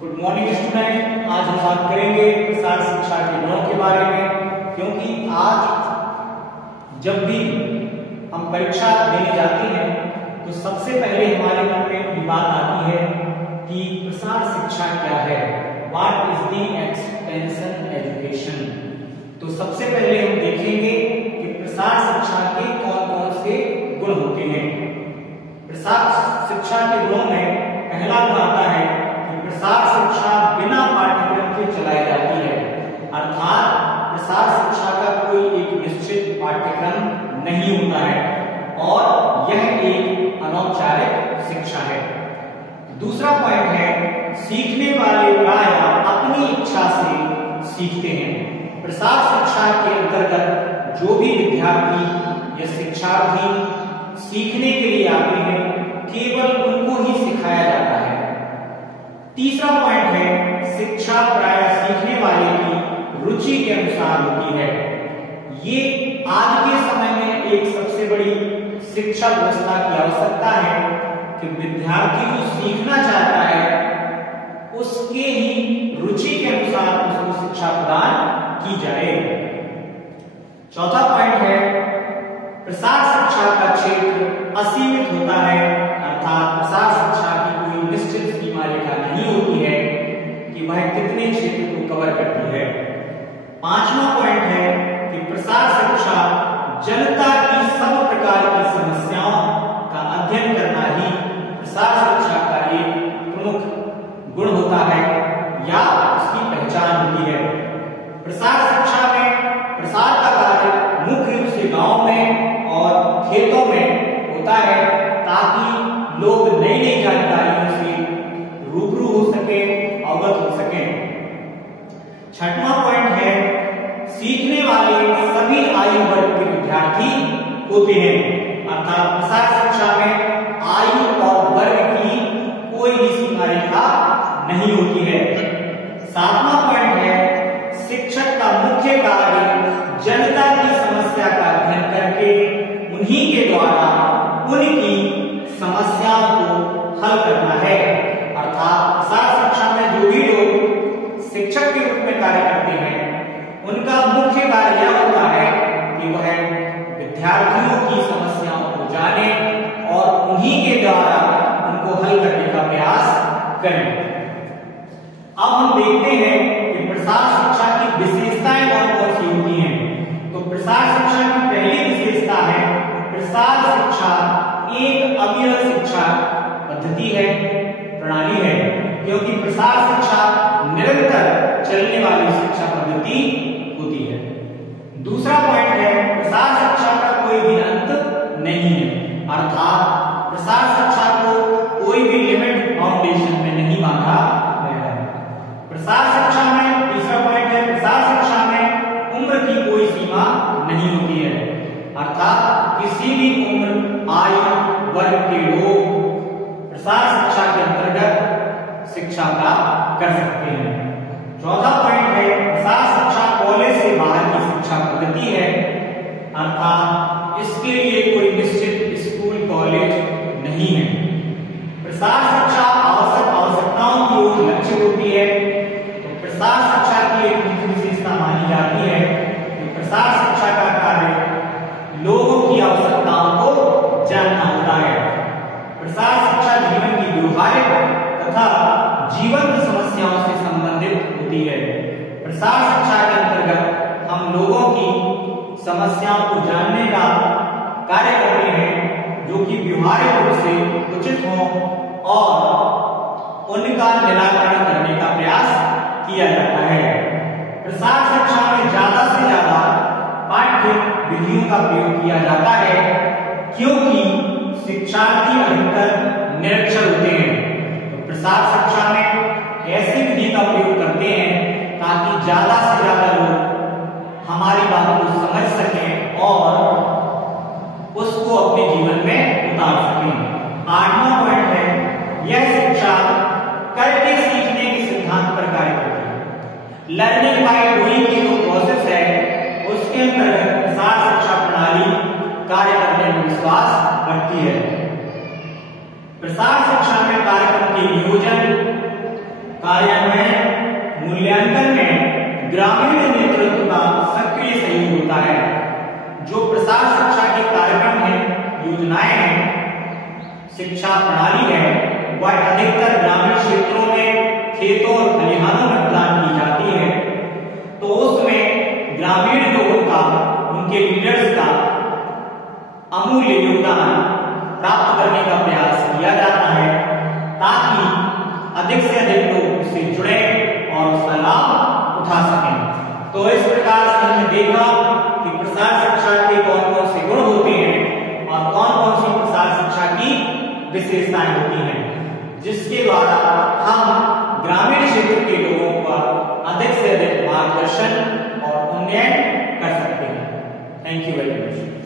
Good morning student. आज हम बात करेंगे प्रसार शिक्षा के गुणों के बारे में, क्योंकि आज जब भी हम परीक्षा देने जाते हैं तो सबसे पहले हमारे मन में ये बात आती है कि प्रसार शिक्षा क्या है, what is the extension education. तो सबसे पहले हम देखेंगे कि प्रसार शिक्षा के कौन कौन से गुण होते हैं। प्रसार शिक्षा के गुणों में पहला गुण आता है कि प्रसार शिक्षा बिना पाठ्यक्रम के चलाई जाती है, अर्थात प्रसार शिक्षा का कोई एक निश्चित पाठ्यक्रम नहीं होता है और यह एक अनौपचारिक शिक्षा है। दूसरा पॉइंट है, सीखने वाले प्रायः अपनी इच्छा से सीखते हैं। प्रसार शिक्षा के अंतर्गत जो भी विद्यार्थी या शिक्षार्थी सीखने के लिए आते हैं केवल उनको ही सिखाया जाता है। तीसरा पॉइंट है, शिक्षा प्रायः सीखने वाले की रुचि के अनुसार होती है। ये आज के समय में एक सबसे बड़ी शिक्षा व्यवस्था की आवश्यकता है कि विद्यार्थी जो सीखना चाहता है उसके ही रुचि के अनुसार उसको शिक्षा प्रदान की जाए। चौथा पॉइंट है, प्रसार शिक्षा का क्षेत्र असीमित होता है, अर्थात प्रसार शिक्षा की कोई निश्चित सीमा रेखा नहीं होती है कि वह कितने क्षेत्र को कवर करती है। पांचवा पॉइंट है कि प्रसार शिक्षा जनता की सब प्रकार की समस्याओं का अध्ययन करना ही प्रसार शिक्षा का एक प्रमुख गुण होता है या उसकी पहचान होती है। प्रसार शिक्षा में प्रसार का कार्य मुख्य रूप से गांव में और खेतों में होता है ताकि लोग नई नई जानकारियों से रूबरू हो सके, अवगत हो सके। छठवां पॉइंट है, सीखने वाले सभी आयु वर्ग के विद्यार्थी होते हैं, अर्थात प्रसार शिक्षा में आयु और वर्ग की कोई भी सीमा रेखा नहीं होती है। सातवां पॉइंट है, शिक्षक का मुख्य कार्य जनता की समस्या का अध्ययन करके उन्हीं के द्वारा उनकी समस्याओं को हल करना है, अर्थात प्रसार शिक्षा में जो भी लोग शिक्षक के रूप में कार्य करते हैं उनका मुख्य कार्य यह होता है कि वह विद्यार्थियों की समस्याओं को जाने और उन्हीं के द्वारा उनको हल करने का प्रयास करें। अब हम देखते हैं कि प्रसार शिक्षा की विशेषताएं कौन कौन सी होती हैं। तो प्रसार शिक्षा की पहली विशेषता है, प्रसार शिक्षा एक अविरल शिक्षा पद्धति है, प्रणाली है, क्योंकि प्रसार शिक्षा निरंतर चलने वाली शिक्षा पद्धति होती है। दूसरा पॉइंट है, प्रसार शिक्षा का कोई भी अंत नहीं है, अर्थात प्रसार शिक्षा को कोई भी लिमिट फाउंडेशन में नहीं बांधा गया है। प्रसार शिक्षा में तीसरा पॉइंट है, प्रसार शिक्षा में उम्र की कोई सीमा नहीं होती है, अर्थात किसी भी उम्र आयु वर्ग के लोग प्रसार शिक्षा के अंतर्गत शिक्षा प्राप्त कर सकते हैं। चौथा पॉइंट है, प्रसार शिक्षा कॉलेज से बाहर की शिक्षा पद्धति है, अर्थात इसके लिए कोई निश्चित स्कूल कॉलेज नहीं है। प्रसार शिक्षा आवश्यकताओं की ओर लक्ष्य होती है। तो प्रसार शिक्षा की एक मुख्य विशेषता मानी जाती है कि प्रसार शिक्षा का कार्य लोगों की आवश्यकताओं को जानना होता है। प्रसार शिक्षा जीवन की व्यवहारिक तथा जीवंत समस्याओं से संबंधित होती है। प्रसार शिक्षा के अंतर्गत हम लोगों की समस्याओं को जानने का कार्य करते हैं जो कि व्यवहारिक रूप से उचित हो और उनका निराकरण करने का प्रयास किया जाता है। प्रसार शिक्षा में ज्यादा से ज्यादा पाठ्य विधियों का प्रयोग किया जाता है, क्योंकि शिक्षार्थी अधिकतर निरक्षर होते हैं। तो प्रसार शिक्षा में ऐसी विधि का प्रयोग करते हैं ताकि ज्यादा से ज्यादा लोग हमारी बात को समझ सकें और उसको अपने जीवन में उतार सकें। आठवां पॉइंट है, यह शिक्षा करके सीखने के सिद्धांत पर कार्य करती है। लर्निंग बाय डूइंग की जो प्रोसेस है उसके अंतर्गत प्रसार शिक्षा प्रणाली कार्य करने में विश्वास रखती है। प्रसार शिक्षा में कार्यक्रम के नियोजन, कार्य वह अधिकतर ग्रामीण क्षेत्रों में खेतों और खलिहानों में प्रदान की जाती है। तो उसमें ग्रामीण लोगों का, उनके लीडर्स का अमूल्य योगदान प्राप्त करने का प्रयास किया जाता है ताकि अधिक से अधिक लोग उससे जुड़े और उसका लाभ उठा सकें। तो इस प्रकार से हमने देखा कि प्रसार शिक्षा के कौन कौन से गुण होते हैं और कौन कौन सी प्रसार शिक्षा की विशेषताएं होती हैं, जिसके द्वारा हम ग्रामीण क्षेत्र के लोगों का अधिक से अधिक मार्गदर्शन और उन्नयन कर सकते हैं। Thank you very much.